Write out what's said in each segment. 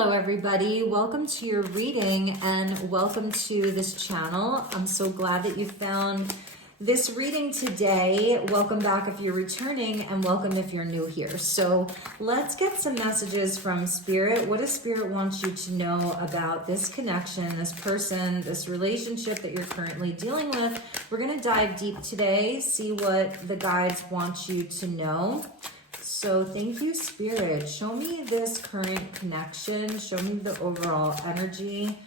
Hello everybody, welcome to your reading and welcome to this channel. I'm so glad that you found this reading today. Welcome back if you're returning and welcome if you're new here. So let's get some messages from Spirit. What does Spirit want you to know about this connection, this person, this relationship that you're currently dealing with? We're going to dive deep today, see what the guides want you to know. So thank you, Spirit. Show me this current connection. Show me the overall energy.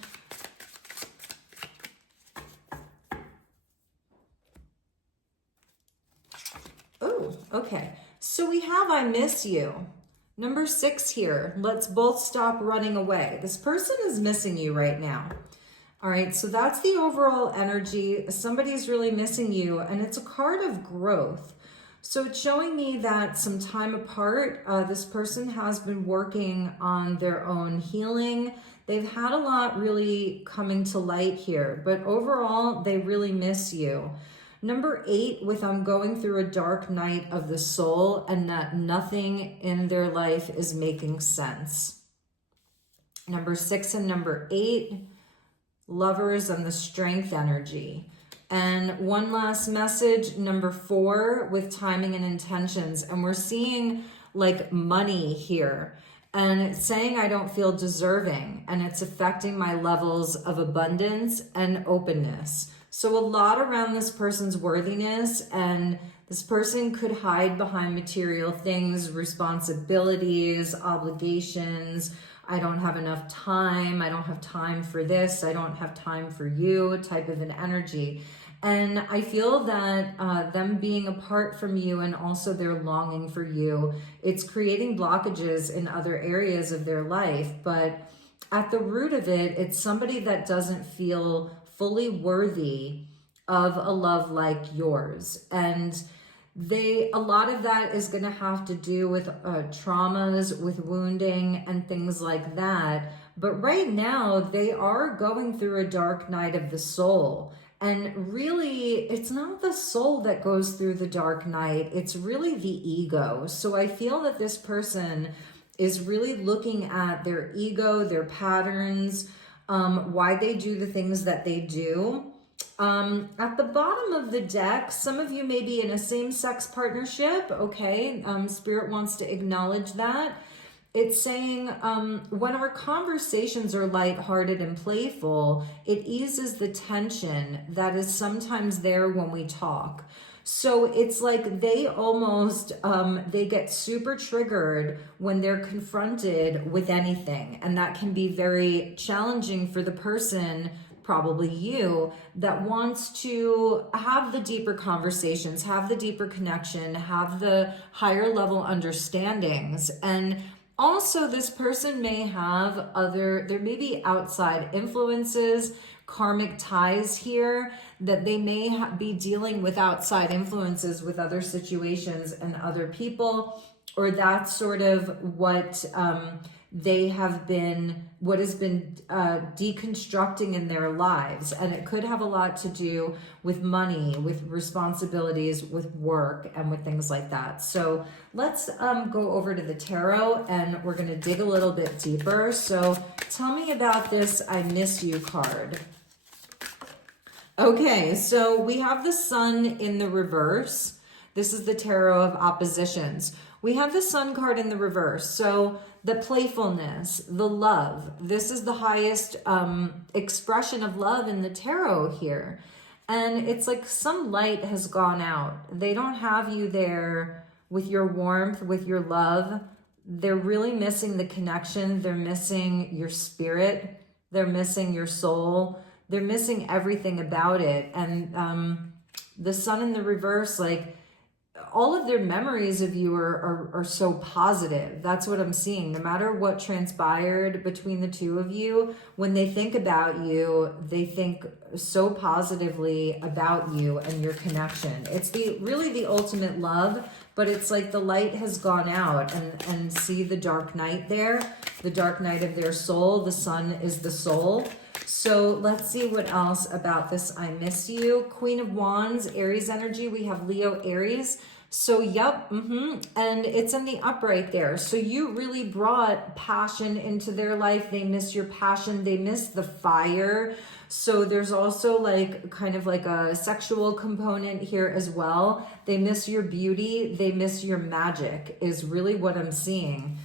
Oh, okay. So we have I miss you. Number 6 here. Let's both stop running away. This person is missing you right now. All right, so that's the overall energy. Somebody's really missing you, and it's a card of growth. So it's showing me that some time apart, this person has been working on their own healing. They've had a lot really coming to light here, but overall, they really miss you. Number 8, with I'm going through a dark night of the soul and that nothing in their life is making sense. Number 6 and number 8, lovers and the strength energy. And one last message, number 4, with timing and intentions. And we're seeing like money here. And it's saying I don't feel deserving. And it's affecting my levels of abundance and openness. So a lot around this person's worthiness. And this person could hide behind material things, responsibilities, obligations. I don't have enough time. I don't have time for this. I don't have time for you type of an energy. And I feel that them being apart from you and also their longing for you, it's creating blockages in other areas of their life. But at the root of it, it's somebody that doesn't feel fully worthy of a love like yours. And a lot of that is going to have to do with traumas, with wounding and things like that. But right now, they are going through a dark night of the soul. And really, it's not the soul that goes through the dark night. It's really the ego. So I feel that this person is really looking at their ego, their patterns, why they do the things that they do. At the bottom of the deck, some of you may be in a same-sex partnership, okay? Spirit wants to acknowledge that. It's saying when our conversations are lighthearted and playful, it eases the tension that is sometimes there when we talk. So it's like they almost, they get super triggered when they're confronted with anything. And that can be very challenging for the person, probably you, that wants to have the deeper conversations, have the deeper connection, have the higher level understandings. And also, this person may have there may be outside influences, karmic ties here, that they may be dealing with outside influences with other situations and other people, or that's sort of what they have been, what has been deconstructing in their lives. And it could have a lot to do with money, with responsibilities, with work, and with things like that. So let's go over to the tarot and we're going to dig a little bit deeper. So tell me about this I miss you card. Okay, so we have the Sun in the reverse. This is the tarot of oppositions. We have the Sun card in the reverse. So the playfulness, the love. This is the highest expression of love in the tarot here. And it's like some light has gone out. They don't have you there with your warmth, with your love. They're really missing the connection. They're missing your spirit. They're missing your soul. They're missing everything about it. And the Sun in the reverse, like, all of their memories of you are so positive. That's what I'm seeing. No matter what transpired between the two of you, when they think about you, they think so positively about you and your connection. It's really the ultimate love, but it's like the light has gone out, and see the dark night there, the dark night of their soul. The Sun is the soul. So let's see what else about this I miss you. Queen of Wands, Aries energy. We have Leo, Aries. So, yep, and it's in the upright there. So you really brought passion into their life. They miss your passion. They miss the fire. So there's also like kind of like a sexual component here as well. They miss your beauty. They miss your magic is really what I'm seeing.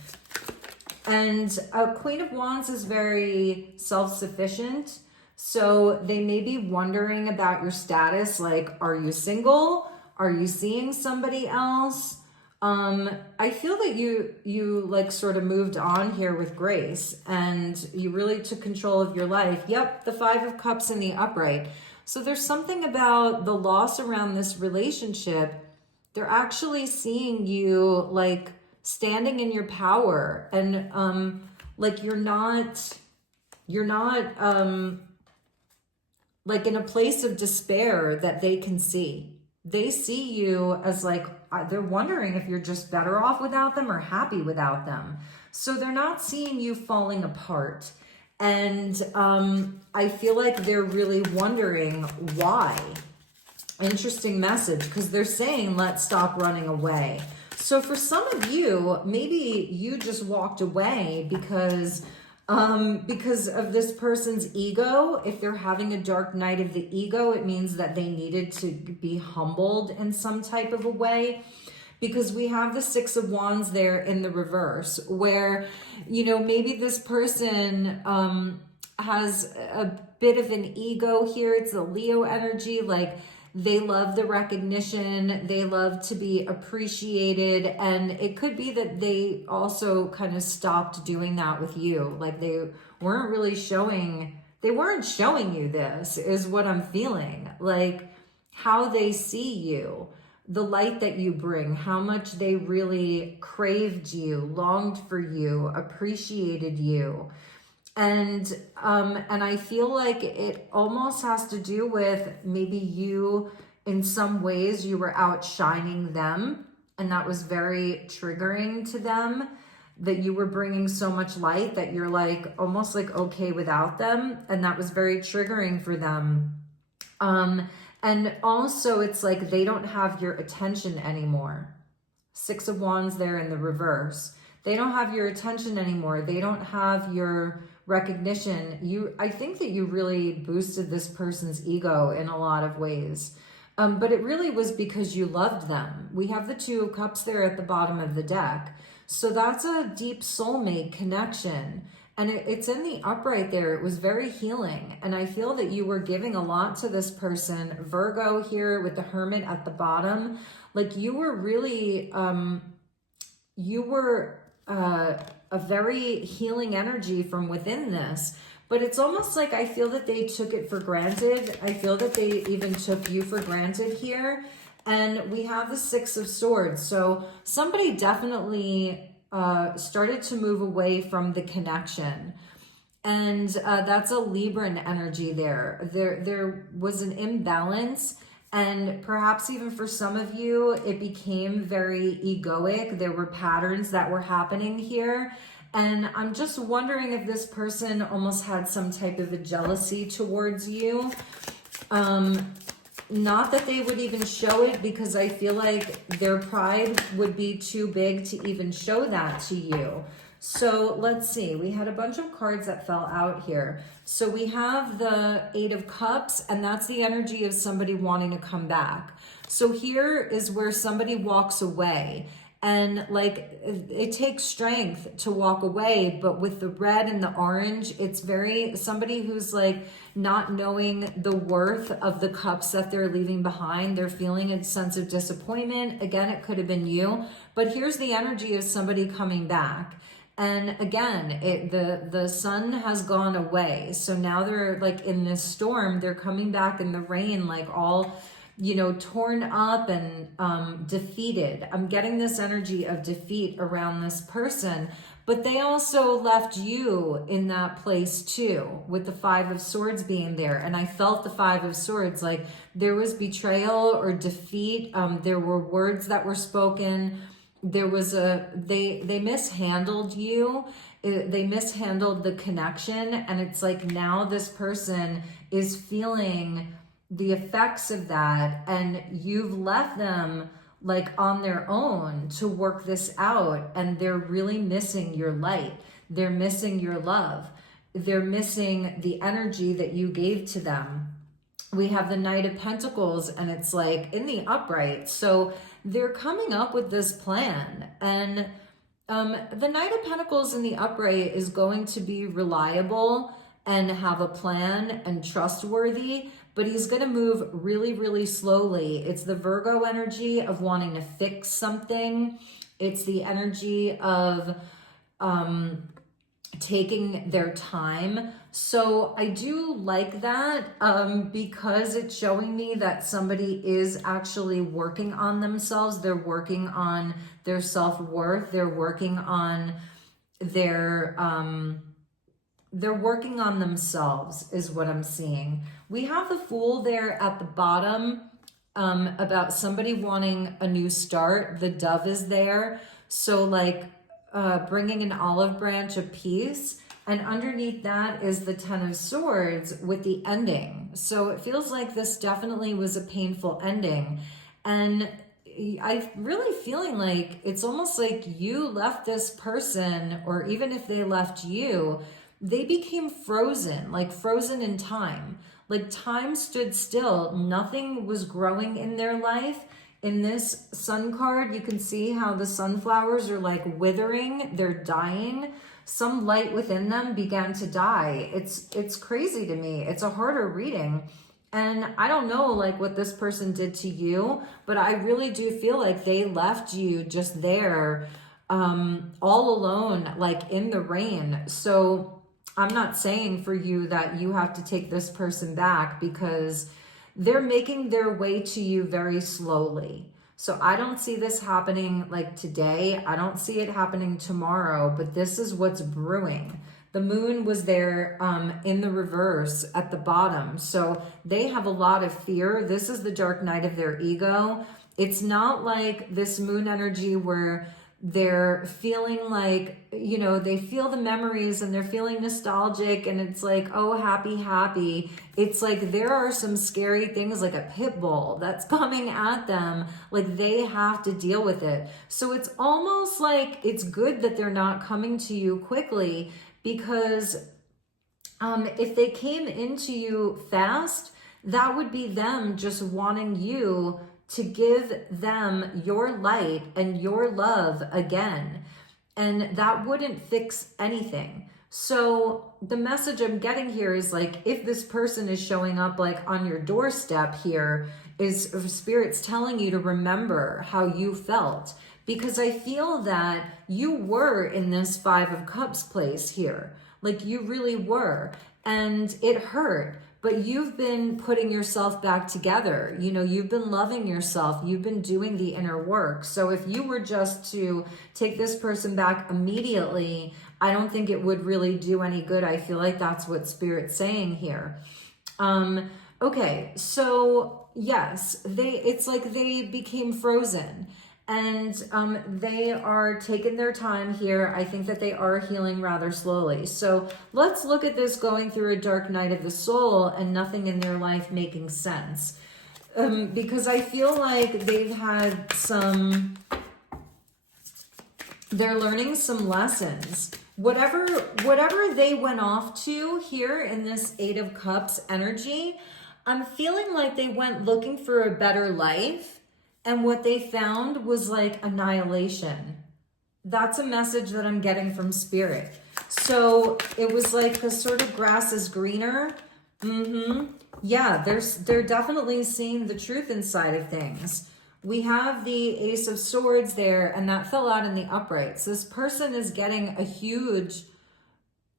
And Queen of Wands is very self-sufficient. So they may be wondering about your status. Like, are you single? Are you seeing somebody else? I feel that you like sort of moved on here with grace and you really took control of your life. Yep, the Five of Cups in the upright. So there's something about the loss around this relationship. They're actually seeing you like standing in your power and like you're not like in a place of despair that they can see. They see you as like, they're wondering if you're just better off without them or happy without them. So they're not seeing you falling apart. And I feel like they're really wondering why. Interesting message, because they're saying, let's stop running away. So for some of you, maybe you just walked away because of this person's ego. If they're having a dark night of the ego, it means that they needed to be humbled in some type of a way. Because we have the Six of Wands there in the reverse, where, you know, maybe this person has a bit of an ego here. It's a Leo energy, like they love the recognition, they love to be appreciated, and it could be that they also kind of stopped doing that with you. Like they weren't really showing you this, is what I'm feeling. Like how they see you, the light that you bring, how much they really craved you, longed for you, appreciated you. And I feel like it almost has to do with maybe you, in some ways, you were outshining them, and that was very triggering to them, that you were bringing so much light that you're like almost like okay without them, and that was very triggering for them. And also it's like they don't have your attention anymore. Six of Wands there in the reverse. They don't have your attention anymore. They don't have your recognition. I think that you really boosted this person's ego in a lot of ways. But it really was because you loved them. We have the Two of Cups there at the bottom of the deck. So that's a deep soulmate connection. And it's in the upright there. It was very healing. And I feel that you were giving a lot to this person. Virgo here with the Hermit at the bottom. Like you were really, a very healing energy from within this. But it's almost like I feel that they took it for granted. I feel that they even took you for granted here. And we have the Six of Swords. So somebody definitely started to move away from the connection. And that's a Libran energy there. There was an imbalance. And perhaps even for some of you, it became very egoic. There were patterns that were happening here. And I'm just wondering if this person almost had some type of a jealousy towards you. Not that they would even show it, because I feel like their pride would be too big to even show that to you. So let's see, we had a bunch of cards that fell out here. So we have the Eight of Cups, and that's the energy of somebody wanting to come back. So here is where somebody walks away. And like, it takes strength to walk away, but with the red and the orange, it's very, somebody who's like not knowing the worth of the cups that they're leaving behind. They're feeling a sense of disappointment. Again, it could have been you, but here's the energy of somebody coming back. And again, the sun has gone away. So now they're like in this storm, they're coming back in the rain, like all, you know, torn up and defeated. I'm getting this energy of defeat around this person, but they also left you in that place too, with the Five of Swords being there. And I felt the Five of Swords, like there was betrayal or defeat. There were words that were spoken. There was they mishandled you. They mishandled the connection. And it's like now this person is feeling the effects of that, and you've left them like on their own to work this out, and they're really missing your light. They're missing your love. They're missing the energy that you gave to them. We have the Knight of Pentacles, and it's like in the upright. So they're coming up with this plan, and the Knight of Pentacles in the upright is going to be reliable and have a plan and trustworthy, but he's going to move really, really slowly. It's the Virgo energy of wanting to fix something. It's the energy of taking their time. So I do like that because it's showing me that somebody is actually working on themselves. They're working on their self-worth. They're working on their they're working on themselves is what I'm seeing. We have the Fool there at the bottom about somebody wanting a new start. The Dove is there. So like bringing an olive branch of peace. And underneath that is the Ten of Swords with the ending. So it feels like this definitely was a painful ending. And I'm really feeling like it's almost like you left this person, or even if they left you, they became frozen, like frozen in time. Like time stood still. Nothing was growing in their life. In this Sun card, you can see how the sunflowers are like withering. They're dying. Some light within them began to die. It's crazy to me. It's a harder reading. And I don't know like what this person did to you, but I really do feel like they left you just there all alone, like in the rain. So I'm not saying for you that you have to take this person back, because they're making their way to you very slowly. So I don't see this happening like today. I don't see it happening tomorrow, but this is what's brewing. The Moon was there in the reverse at the bottom. So they have a lot of fear. This is the dark night of their ego. It's not like this Moon energy where they're feeling like, you know, they feel the memories and they're feeling nostalgic and it's like, oh, happy, happy. It's like there are some scary things like a pit bull that's coming at them. Like they have to deal with it. So it's almost like it's good that they're not coming to you quickly, because if they came into you fast, that would be them just wanting you to give them your light and your love again. And that wouldn't fix anything. So the message I'm getting here is like, if this person is showing up like on your doorstep here, is Spirit's telling you to remember how you felt. Because I feel that you were in this Five of Cups place here. Like you really were. And it hurt. But you've been putting yourself back together. You know, you've been loving yourself. You've been doing the inner work. So if you were just to take this person back immediately, I don't think it would really do any good. I feel like that's what Spirit's saying here. Okay, so yes, it's like they became frozen. And they are taking their time here. I think that they are healing rather slowly. So let's look at this going through a dark night of the soul and nothing in their life making sense. Because I feel like they've had they're learning some lessons. Whatever they went off to here in this Eight of Cups energy, I'm feeling like they went looking for a better life. And what they found was like annihilation. That's a message that I'm getting from Spirit. So it was like the sort of grass is greener. Yeah, they're definitely seeing the truth inside of things. We have the Ace of Swords there, and that fell out in the upright. So this person is getting a huge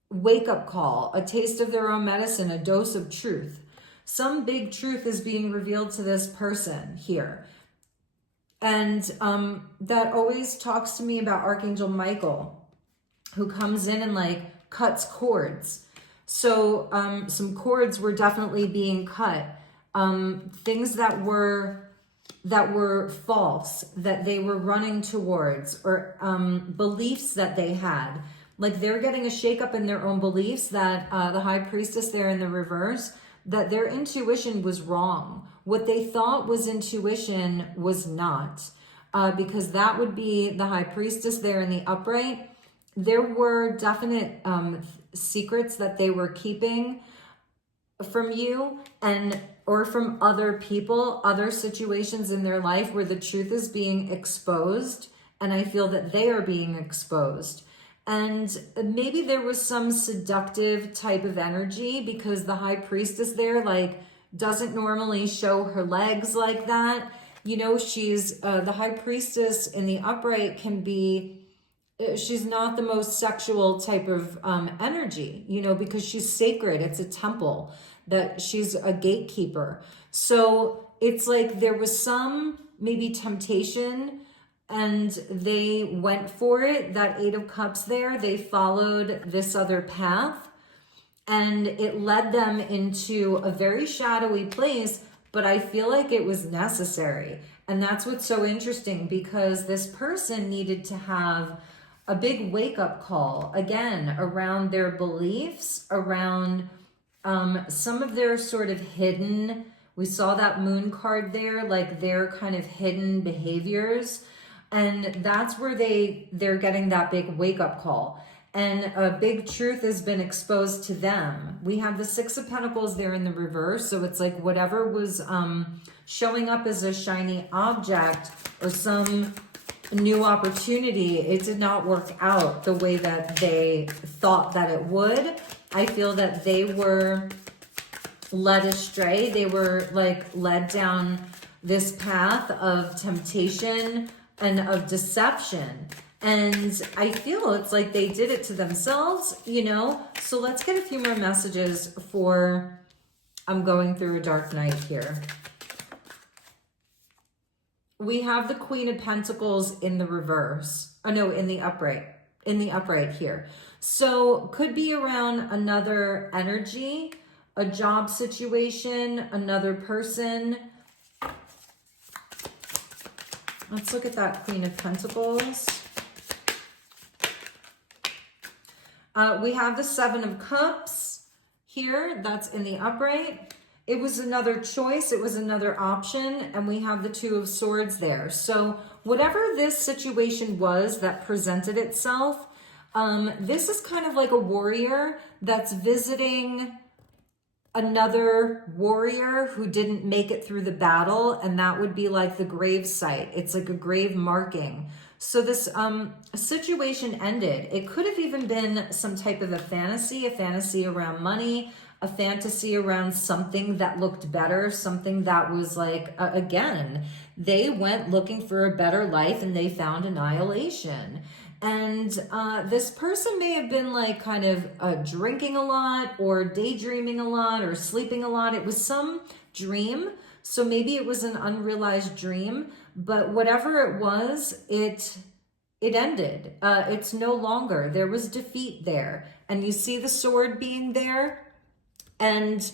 wake-up call, a taste of their own medicine, a dose of truth. Some big truth is being revealed to this person here. And that always talks to me about Archangel Michael, who comes in and like cuts cords. So some cords were definitely being cut. Things that were false, that they were running towards, or beliefs that they had. Like they're getting a shakeup in their own beliefs, that the High Priestess there in the reverse, that their intuition was wrong. What they thought was intuition was not. because that would be the High Priestess there in the upright. There were definite secrets that they were keeping from you and or from other people, other situations in their life where the truth is being exposed. And I feel that they are being exposed. And maybe there was some seductive type of energy because the High Priestess there, like, doesn't normally show her legs like that. You know, she's, the High Priestess in the upright can be, she's not the most sexual type of energy, you know, because she's sacred. It's a temple, that she's a gatekeeper. So it's like there was some maybe temptation and they went for it. That Eight of Cups there, they followed this other path and it led them into a very shadowy place, but I feel like it was necessary. And that's what's so interesting, because this person needed to have a big wake-up call, again, around their beliefs, around some of their sort of hidden, we saw that Moon card there, like their kind of hidden behaviors. And that's where they're getting that big wake-up call. And a big truth has been exposed to them. We have the Six of Pentacles there in the reverse. So it's like whatever was showing up as a shiny object or some new opportunity, it did not work out the way that they thought that it would. I feel that they were led astray. They were like led down this path of temptation and of deception. And I feel it's like they did it to themselves, you know? So let's get a few more messages for I'm going through a dark night here. We have the Queen of Pentacles in the reverse. Oh no, in the upright here. So could be around another energy, a job situation, another person. Let's look at that Queen of Pentacles. We have the Seven of Cups here. That's in the upright. It was another choice. It was another option. And we have the Two of Swords there. So whatever this situation was that presented itself, this is kind of like a warrior that's visiting another warrior who didn't make it through the battle. And that would be like the grave site. It's like a grave marking. So this situation ended. It could have even been some type of a fantasy around money, a fantasy around something that looked better, something that was like, again, they went looking for a better life and they found annihilation. And this person may have been like kind of drinking a lot or daydreaming a lot or sleeping a lot. It was some dream. So maybe it was an unrealized dream, but whatever it was, it ended. It's no longer. There was defeat there. And you see the sword being there, and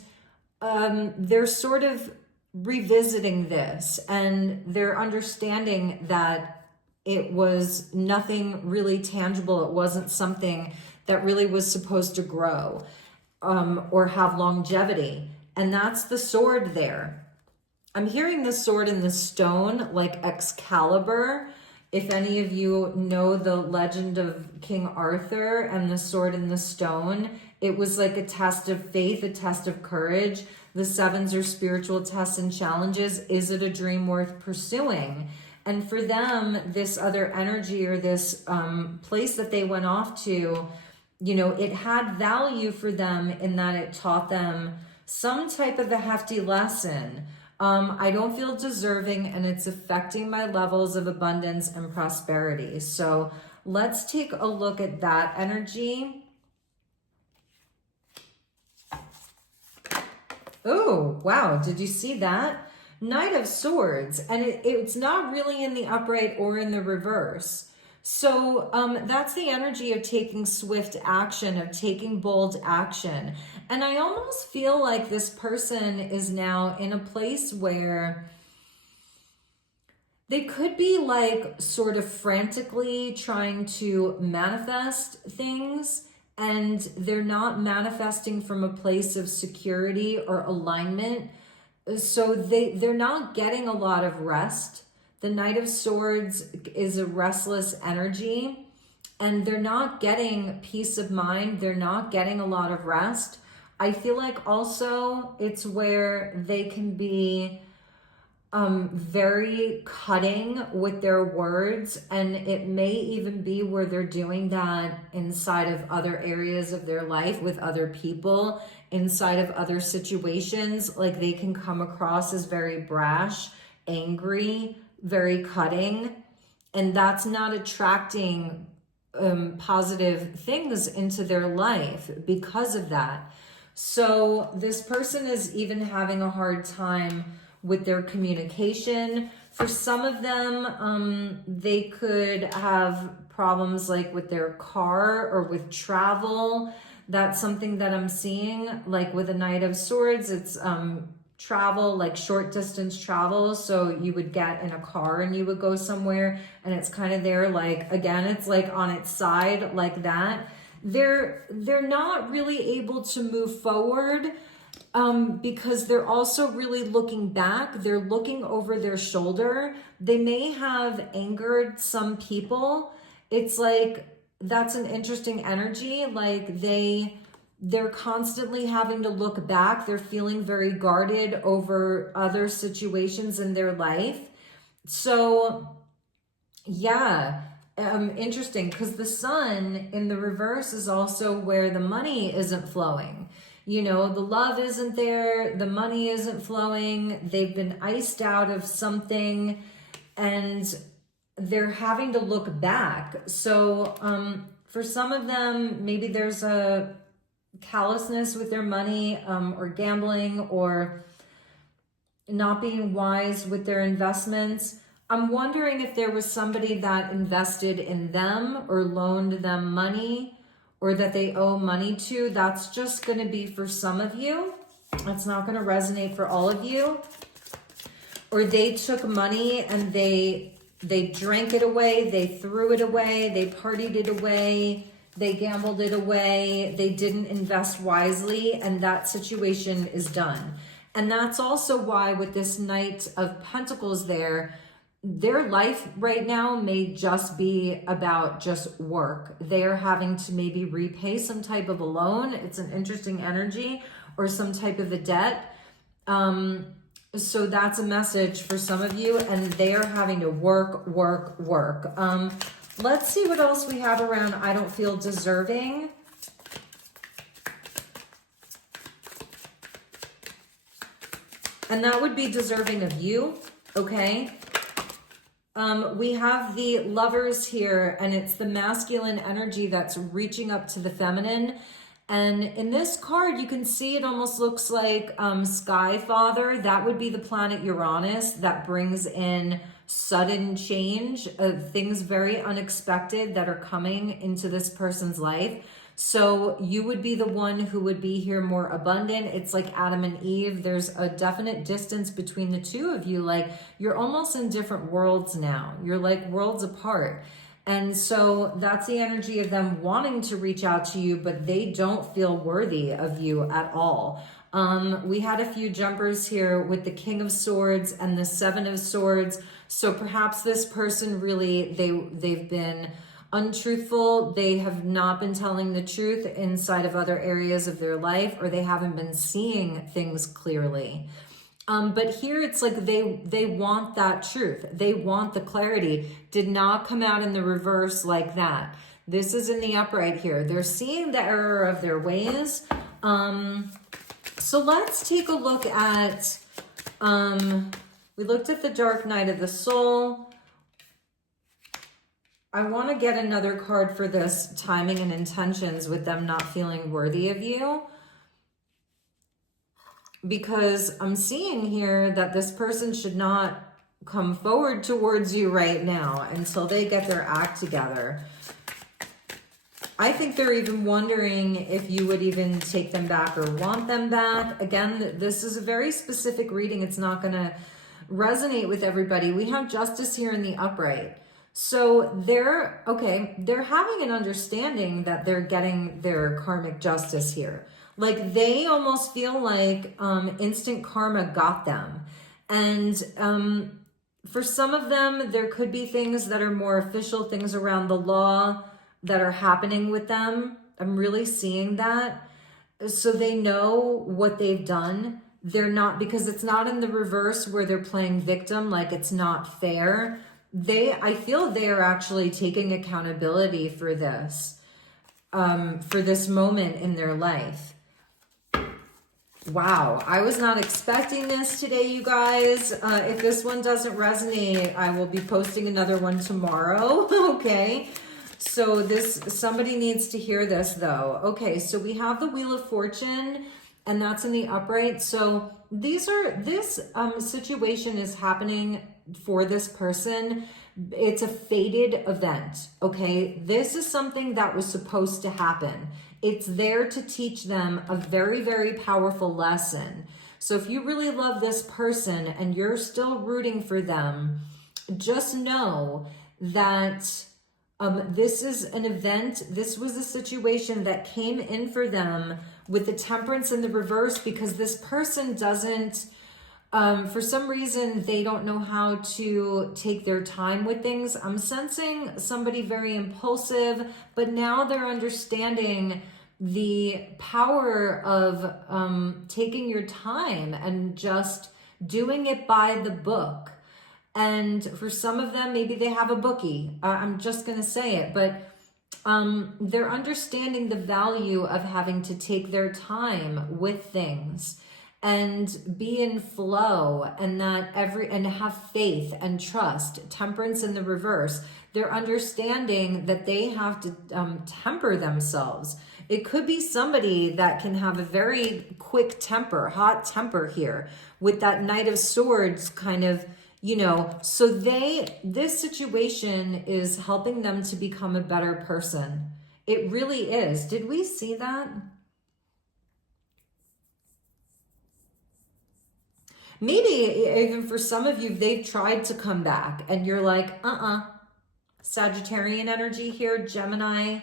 they're sort of revisiting this, and they're understanding that it was nothing really tangible. It wasn't something that really was supposed to grow or have longevity. And that's the sword there. I'm hearing the sword in the stone, like Excalibur. If any of you know the legend of King Arthur and the sword in the stone, it was like a test of faith, a test of courage. The sevens are spiritual tests and challenges. Is it a dream worth pursuing? And for them, this other energy or this place that they went off to, you know, it had value for them in that it taught them some type of a hefty lesson. I don't feel deserving, and it's affecting my levels of abundance and prosperity. So let's take a look at that energy. Oh, wow. Did you see that? Knight of Swords. And it's not really in the upright or in the reverse. So that's the energy of taking swift action, of taking bold action. And I almost feel like this person is now in a place where they could be like sort of frantically trying to manifest things, and they're not manifesting from a place of security or alignment. So they're not getting a lot of rest. The Knight of Swords is a restless energy, and they're not getting peace of mind. They're not getting a lot of rest. I feel like also it's where they can be very cutting with their words, and it may even be where they're doing that inside of other areas of their life with other people, inside of other situations. Like they can come across as very brash, angry, very cutting, and that's not attracting positive things into their life because of that. So this person is even having a hard time with their communication. For some of them, they could have problems like with their car or with travel. That's something that I'm seeing. Like with a Knight of Swords, it's travel, like short distance travel. So you would get in a car and you would go somewhere, and it's kind of there, like, again, it's like on its side like that. They're not really able to move forward because they're also really looking back. They're looking over their shoulder. They may have angered some people. It's like, that's an interesting energy. Like they're constantly having to look back. They're feeling very guarded over other situations in their life. So yeah, interesting, because the Sun in the reverse is also where the money isn't flowing. You know, the love isn't there, the money isn't flowing, they've been iced out of something, and they're having to look back. So for some of them, maybe there's a callousness with their money, or gambling, or not being wise with their investments. I'm wondering if there was somebody that invested in them or loaned them money, or that they owe money to. That's just going to be for some of you. That's not going to resonate for all of you. Or they took money and they drank it away, they threw it away, they partied it away, they gambled it away, they didn't invest wisely, and that situation is done. And that's also why with this Knight of Pentacles there, their life right now may just be about just work. They're having to maybe repay some type of a loan. It's an interesting energy, or some type of a debt. So that's a message for some of you, and they're having to work. Let's see what else we have around I don't feel deserving. And that would be deserving of you, okay? We have the Lovers here, and it's the masculine energy that's reaching up to the feminine. And in this card, you can see it almost looks like Sky Father. That would be the planet Uranus that brings in sudden change, things very unexpected that are coming into this person's life. So you would be the one who would be here more abundant. It's like Adam and Eve. There's a definite distance between the two of you. Like you're almost in different worlds now. You're like worlds apart. And so that's the energy of them wanting to reach out to you, but they don't feel worthy of you at all. We had a few jumpers here with the King of Swords and the Seven of Swords. So perhaps this person really, they've been untruthful. They have not been telling the truth inside of other areas of their life, or they haven't been seeing things clearly. But here it's like they want that truth. They want the clarity. Did not come out in the reverse like that. This is in the upright here. They're seeing the error of their ways. So let's take a look at, we looked at the Dark Night of the Soul. I want to get another card for this timing and intentions with them not feeling worthy of you. Because I'm seeing here that this person should not come forward towards you right now until they get their act together. I think they're even wondering if you would even take them back or want them back. Again, this is a very specific reading. It's not going to resonate with everybody. We have Justice here in the upright. So they're having an understanding that they're getting their karmic justice here. Like they almost feel like instant karma got them. And For some of them, there could be things that are more official, things around the law that are happening with them. I'm really seeing that. So they know what they've done. They're not, because it's not in the reverse where they're playing victim, like it's not fair. I feel they are actually taking accountability for this moment in their life. Wow, I was not expecting this today, you guys. If this one doesn't resonate, I will be posting another one tomorrow. Okay, so somebody needs to hear this though. Okay, so we have the Wheel of Fortune, and that's in the upright. So this situation is happening for this person. It's a fated event, okay? This is something that was supposed to happen. It's there to teach them a very, very powerful lesson. So if you really love this person and you're still rooting for them, just know that this is an event. This was a situation that came in for them with the Temperance in the reverse, because this person doesn't, for some reason, they don't know how to take their time with things. I'm sensing somebody very impulsive, but now they're understanding the power of taking your time and just doing it by the book. And for some of them, maybe they have a bookie. I'm just going to say it, but they're understanding the value of having to take their time with things and be in flow, and and have faith and trust. Temperance in the reverse. They're understanding that they have to temper themselves. It could be somebody that can have a very quick temper, hot temper here with that Knight of Swords kind of, so this situation is helping them to become a better person. It really is. Did we see that? Maybe even for some of you, they've tried to come back and you're like, Sagittarian energy here, Gemini,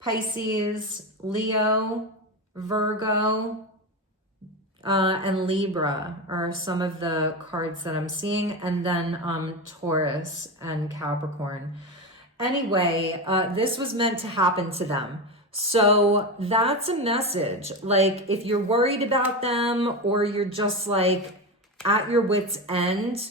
Pisces, Leo, Virgo, and Libra are some of the cards that I'm seeing. And then Taurus and Capricorn. Anyway, this was meant to happen to them. So that's a message. Like if you're worried about them or you're just like at your wit's end,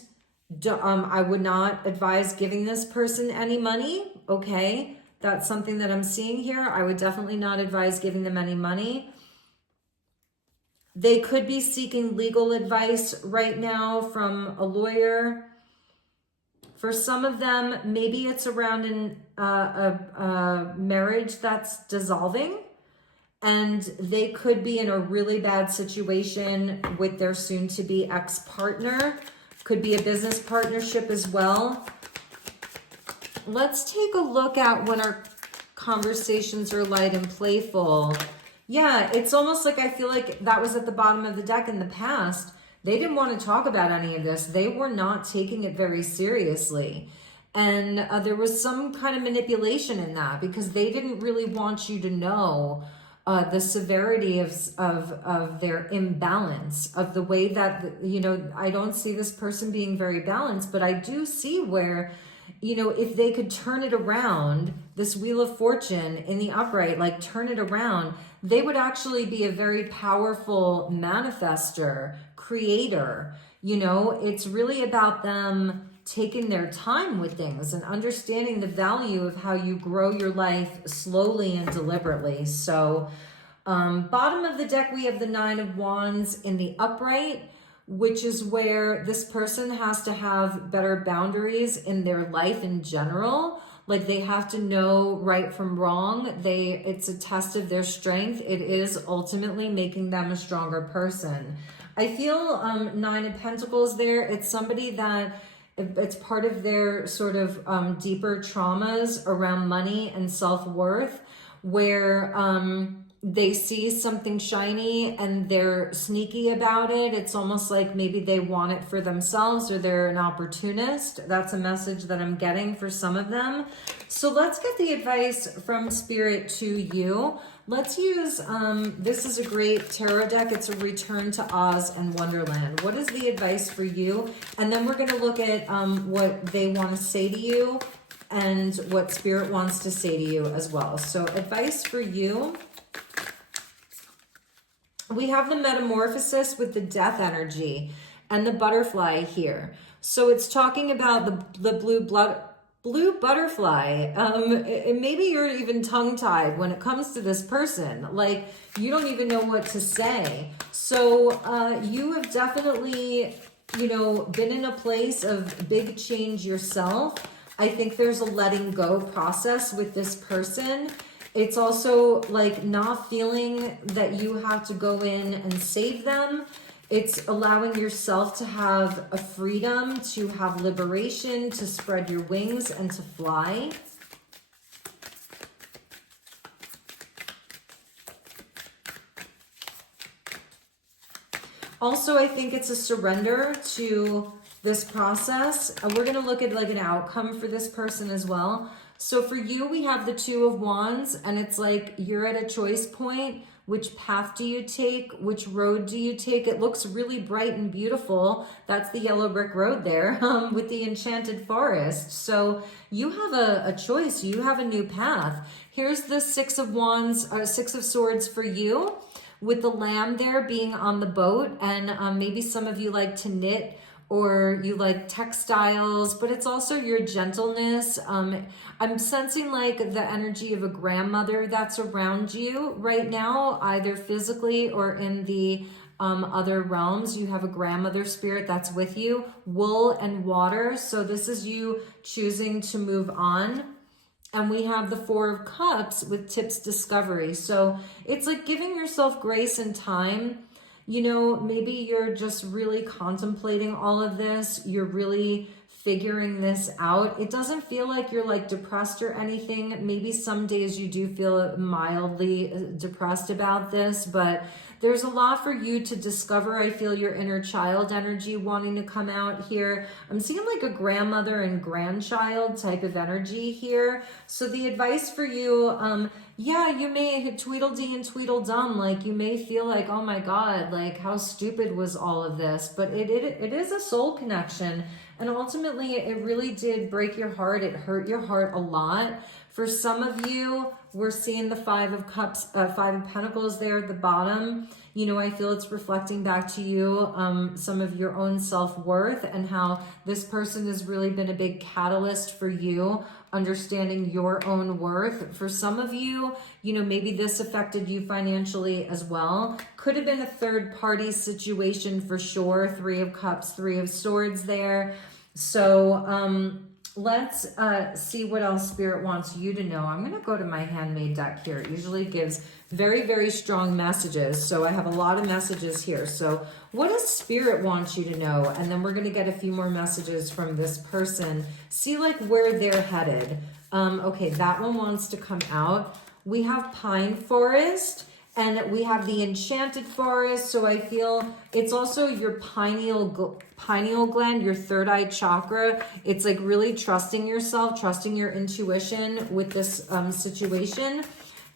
I would not advise giving this person any money. Okay. That's something that I'm seeing here. I would definitely not advise giving them any money. They could be seeking legal advice right now from a lawyer. For some of them, maybe it's around a marriage that's dissolving, and they could be in a really bad situation with their soon-to-be ex-partner. Could be a business partnership as well. Let's take a look at when our conversations are light and playful. Yeah, it's almost like I feel like that was at the bottom of the deck in the past. They didn't want to talk about any of this. They were not taking it very seriously. And there was some kind of manipulation in that because they didn't really want you to know the severity of their imbalance, of the way that, I don't see this person being very balanced, but I do see where, if they could turn it around, this Wheel of Fortune in the upright, like turn it around, they would actually be a very powerful manifester, creator. It's really about them taking their time with things and understanding the value of how you grow your life slowly and deliberately. So bottom of the deck, we have the Nine of Wands in the upright, which is where this person has to have better boundaries in their life in general. Like they have to know right from wrong. It's a test of their strength. It is ultimately making them a stronger person. I feel Nine of Pentacles there. It's somebody that it's part of their sort of deeper traumas around money and self-worth, where they see something shiny and they're sneaky about it. It's almost like maybe they want it for themselves or they're an opportunist. That's a message that I'm getting for some of them. So let's get the advice from Spirit to you. Let's use, this is a great tarot deck. It's a Return to Oz and Wonderland. What is the advice for you? And then we're going to look at what they want to say to you and what Spirit wants to say to you as well. So advice for you. We have the Metamorphosis with the Death energy and the butterfly here. So it's talking about the blue butterfly. Maybe you're even tongue-tied when it comes to this person. Like, you don't even know what to say. So you have definitely, you know, been in a place of big change yourself. I think there's a letting go process with this person. It's also like not feeling that you have to go in and save them. It's allowing yourself to have a freedom, to have liberation, to spread your wings and to fly. Also, I think it's a surrender to this process. We're going to look at like an outcome for this person as well. So for you, we have the Two of Wands, and it's like you're at a choice point. Which path do you take? Which road do you take? It looks really bright and beautiful. That's the yellow brick road there with the enchanted forest. So you have a choice. You have a new path. Here's the Six of Wands, Six of Swords for you, with the lamb there being on the boat. And maybe some of you like to knit, or you like textiles, but it's also your gentleness. I'm sensing like the energy of a grandmother that's around you right now, either physically or in the other realms. You have a grandmother spirit that's with you. Wool and water. So this is you choosing to move on. And we have the Four of Cups with tips discovery. So it's like giving yourself grace and time. You know, maybe you're just really contemplating all of this. You're really figuring this out. It doesn't feel like you're like depressed or anything. Maybe some days you do feel mildly depressed about this, but there's a lot for you to discover. I feel your inner child energy wanting to come out here. I'm seeing like a grandmother and grandchild type of energy here. So the advice for you, yeah, you may Tweedledee and Tweedledum, like you may feel like, oh my God, like how stupid was all of this? But it is a soul connection. And ultimately, it really did break your heart. It hurt your heart a lot. For some of you, we're seeing the Five of Cups, Five of Pentacles there at the bottom. You know, I feel it's reflecting back to you some of your own self-worth and how this person has really been a big catalyst for you understanding your own worth. For some of you, you know, maybe this affected you financially as well. Could have been a third party situation for sure. Three of Cups, Three of Swords there. So let's see what else Spirit wants you to know. I'm going to go to my handmade deck here. It usually gives very, very strong messages. So I have a lot of messages here. So what does Spirit want you to know? And then we're going to get a few more messages from this person. See like where they're headed. Okay, that one wants to come out. We have Pine Forest. And we have the Enchanted Forest. So I feel it's also your pineal gland, your third eye chakra. It's like really trusting yourself, trusting your intuition with this situation.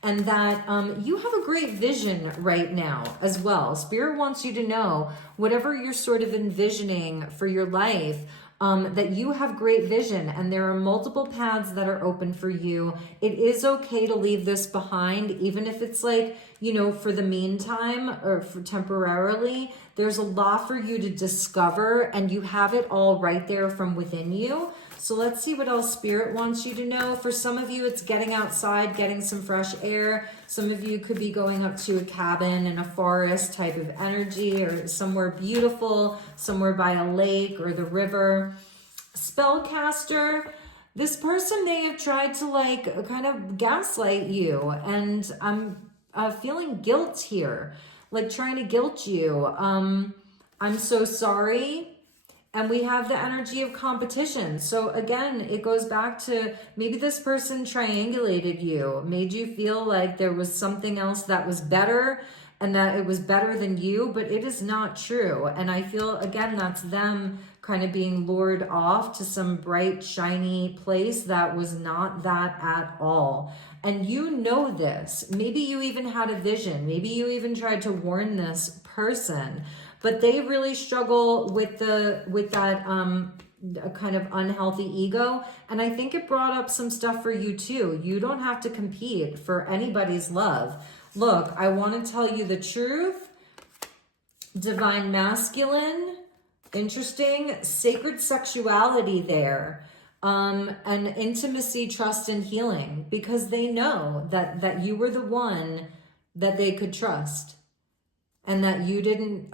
And that you have a great vision right now as well. Spirit wants you to know whatever you're sort of envisioning for your life, that you have great vision and there are multiple paths that are open for you. It is okay to leave this behind, even if it's like, you know, for the meantime or for temporarily. There's a lot for you to discover and you have it all right there from within you. So let's see what else Spirit wants you to know. For some of you, it's getting outside, getting some fresh air. Some of you could be going up to a cabin in a forest type of energy or somewhere beautiful, somewhere by a lake or the river. Spellcaster, this person may have tried to like kind of gaslight you, and I'm feeling guilt here, like trying to guilt you. I'm so sorry. And we have the energy of competition. So again, it goes back to maybe this person triangulated you, made you feel like there was something else that was better and that it was better than you, but it is not true. And I feel, again, that's them kind of being lured off to some bright, shiny place that was not that at all. And you know this. Maybe you even had a vision. Maybe you even tried to warn this person, but they really struggle with that a kind of unhealthy ego. And I think it brought up some stuff for you too. You don't have to compete for anybody's love. Look, I want to tell you the truth. Divine masculine, interesting, sacred sexuality there, and intimacy, trust, and healing, because they know that you were the one that they could trust, and that you didn't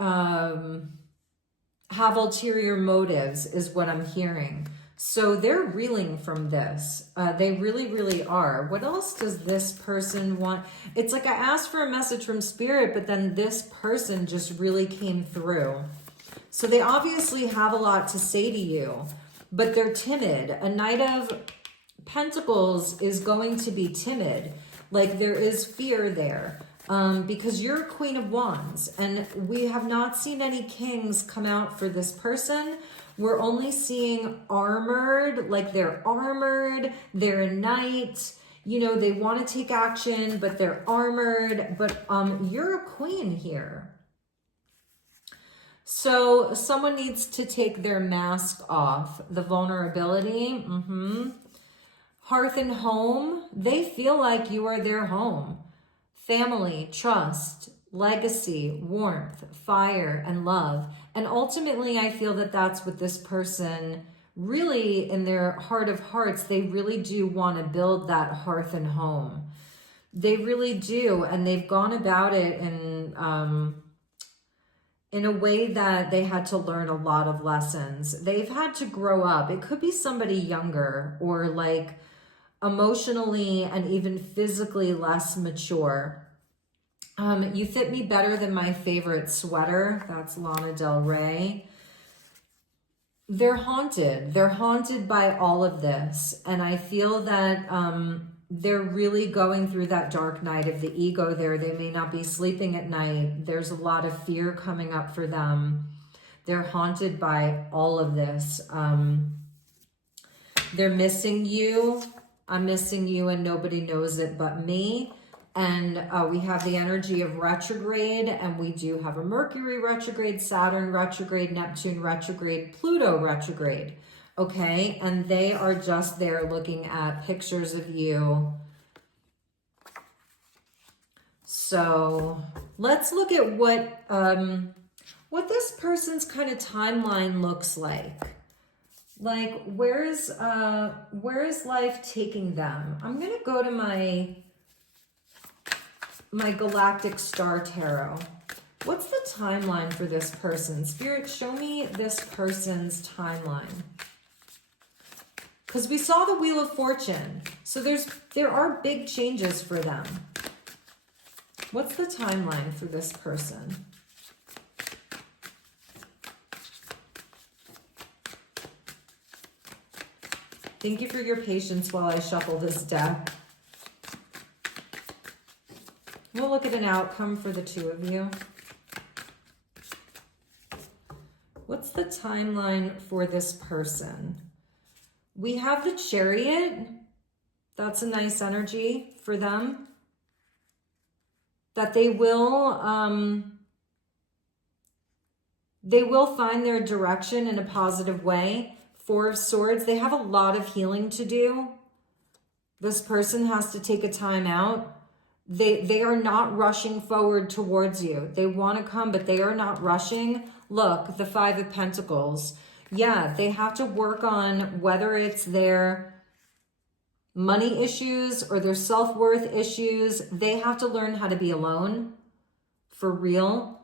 have ulterior motives, is what I'm hearing. So they're reeling from this. They really, really are. What else does this person want? It's like I asked for a message from Spirit, but then this person just really came through. So they obviously have a lot to say to you, but they're timid. A Knight of Pentacles is going to be timid. Like there is fear there. Because you're a Queen of Wands, and we have not seen any kings come out for this person. We're only seeing armored, like they're armored, they're a knight, you know, they want to take action, but they're armored, but you're a queen here. So someone needs to take their mask off, the vulnerability. Hearth and home, they feel like you are their home. Family, trust, legacy, warmth, fire, and love. And ultimately, I feel that that's what this person really, in their heart of hearts, they really do want to build that hearth and home. They really do. And they've gone about it in a way that they had to learn a lot of lessons. They've had to grow up. It could be somebody younger, or like emotionally and even physically less mature. You fit me better than my favorite sweater. That's Lana Del Rey. They're haunted. They're haunted by all of this. And I feel that they're really going through that dark night of the ego there. They may not be sleeping at night. There's a lot of fear coming up for them. They're haunted by all of this. They're missing you. I'm missing you, and nobody knows it but me. And we have the energy of retrograde, and we do have a Mercury retrograde, Saturn retrograde, Neptune retrograde, Pluto retrograde. Okay, and they are just there looking at pictures of you. So let's look at what this person's kind of timeline looks like. Like, where is life taking them? I'm gonna go to my Galactic Star Tarot. What's the timeline for this person? Spirit, show me this person's timeline. Because we saw the Wheel of Fortune. So there are big changes for them. What's the timeline for this person? Thank you for your patience while I shuffle this deck. We'll look at an outcome for the two of you. What's the timeline for this person? We have the Chariot. That's a nice energy for them. That they will find their direction in a positive way. Four of Swords, they have a lot of healing to do. This person has to take a time out. They are not rushing forward towards you. They want to come, but they are not rushing. Look, the Five of Pentacles. Yeah, they have to work on whether it's their money issues or their self-worth issues. They have to learn how to be alone for real.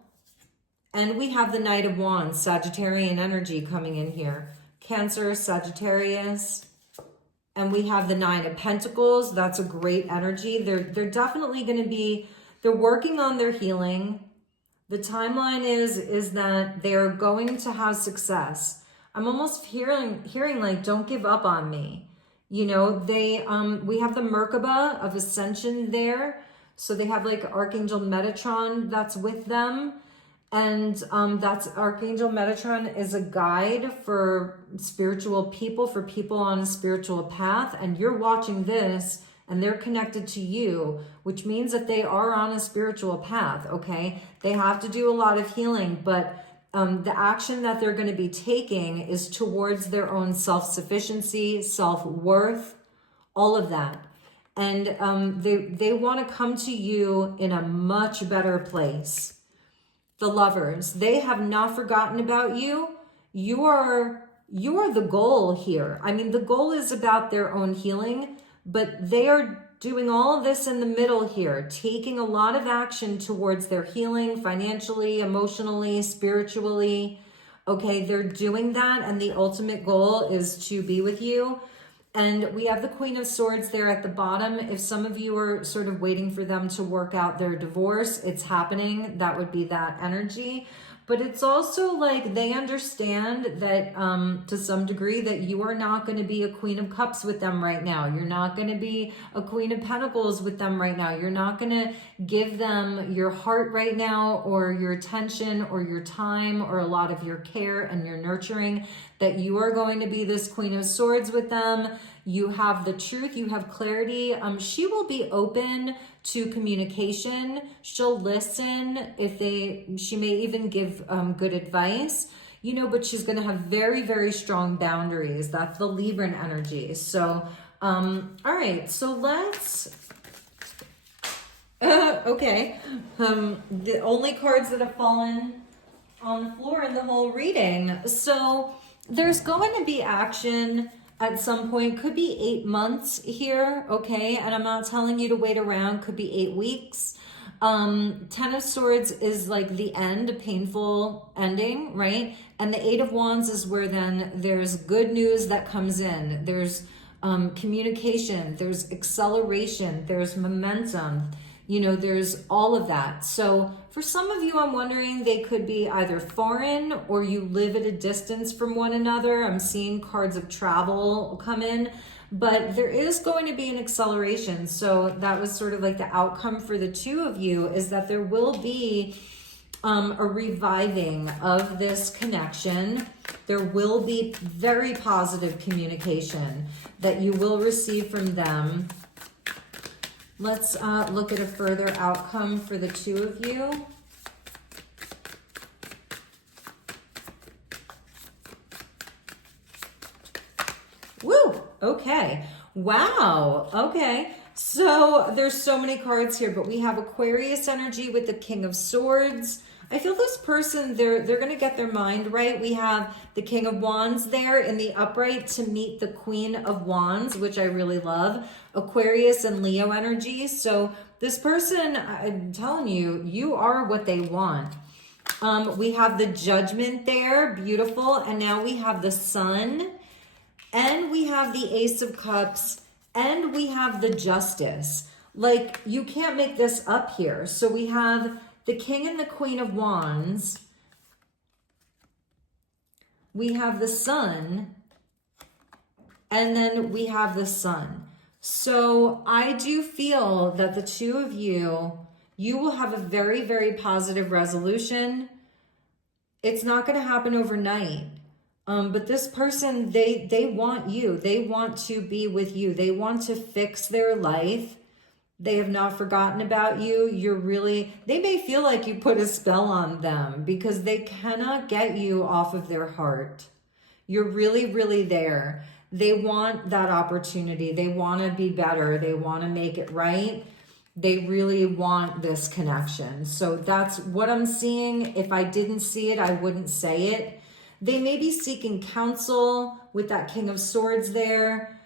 And we have the Knight of Wands, Sagittarian energy coming in here. Cancer, Sagittarius. And we have the Nine of Pentacles. That's a great energy. They're definitely going to be, they're working on their healing. The timeline is that they're going to have success. I'm almost hearing like, don't give up on me. You know, we have the Merkaba of Ascension there. So they have like Archangel Metatron that's with them. And that's Archangel Metatron is a guide for spiritual people, for people on a spiritual path. And you're watching this and they're connected to you, which means that they are on a spiritual path, okay? They have to do a lot of healing, but the action that they're going to be taking is towards their own self-sufficiency, self-worth, all of that. And they want to come to you in a much better place. The Lovers, they have not forgotten about you. You are the goal here. I mean, the goal is about their own healing, but they are doing all of this in the middle here, taking a lot of action towards their healing financially, emotionally, spiritually. Okay, they're doing that, and the ultimate goal is to be with you. And we have the Queen of Swords there at the bottom. If some of you are sort of waiting for them to work out their divorce, it's happening. That would be that energy. But it's also like they understand that to some degree that you are not going to be a Queen of Cups with them right now. You're not going to be a Queen of Pentacles with them right now. You're not going to give them your heart right now, or your attention, or your time, or a lot of your care and your nurturing. That you are going to be this Queen of Swords with them. You have the truth, you have clarity. She will be open to communication. She'll listen she may even give good advice, you know, but she's going to have very, very strong boundaries. That's the Libran energy. So, all right, so let's, okay. The only cards that have fallen on the floor in the whole reading. So there's going to be action at some point, could be 8 months here, okay? And I'm not telling you to wait around, could be 8 weeks. 10 of Swords is like the end, a painful ending, right? And the 8 of Wands is where then there's good news that comes in. There's communication, there's acceleration, there's momentum, you know, there's all of that. So for some of you, I'm wondering, they could be either foreign or you live at a distance from one another. I'm seeing cards of travel come in, but there is going to be an acceleration. So that was sort of like the outcome for the two of you, is that there will be a reviving of this connection. There will be very positive communication that you will receive from them. Let's look at a further outcome for the two of you. Woo! Okay. Wow. Okay. So there's so many cards here, but we have Aquarius energy with the King of Swords. I feel this person, they're going to get their mind right. We have the King of Wands there in the upright to meet the Queen of Wands, which I really love. Aquarius and Leo energy. So this person, I'm telling you, you are what they want. We have the Judgment there, beautiful. And now we have the Sun, and we have the Ace of Cups, and we have the Justice. Like, you can't make this up here. So we have the King and the Queen of Wands. We have the Sun, and then we have the Sun. So I do feel that the two of you will have a very, very positive resolution. It's not going to happen overnight. But this person, they want you. They want to be with you. They want to fix their life. They have not forgotten about you. They may feel like you put a spell on them because they cannot get you off of their heart. You're really, really there. They want that opportunity. They want to be better. They want to make it right. They really want this connection. So that's what I'm seeing. If I didn't see it, I wouldn't say it. They may be seeking counsel with that King of Swords there.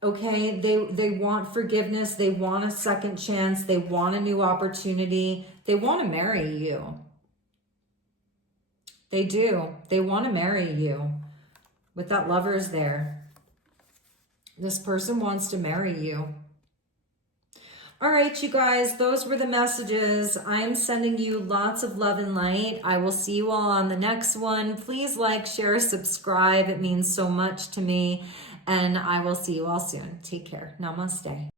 Okay, they want forgiveness. They want a second chance. They want a new opportunity. They want to marry you. They do. They want to marry you. With that Lovers there. This person wants to marry you. All right, you guys, those were the messages. I am sending you lots of love and light. I will see you all on the next one. Please like, share, subscribe. It means so much to me. And I will see you all soon. Take care. Namaste.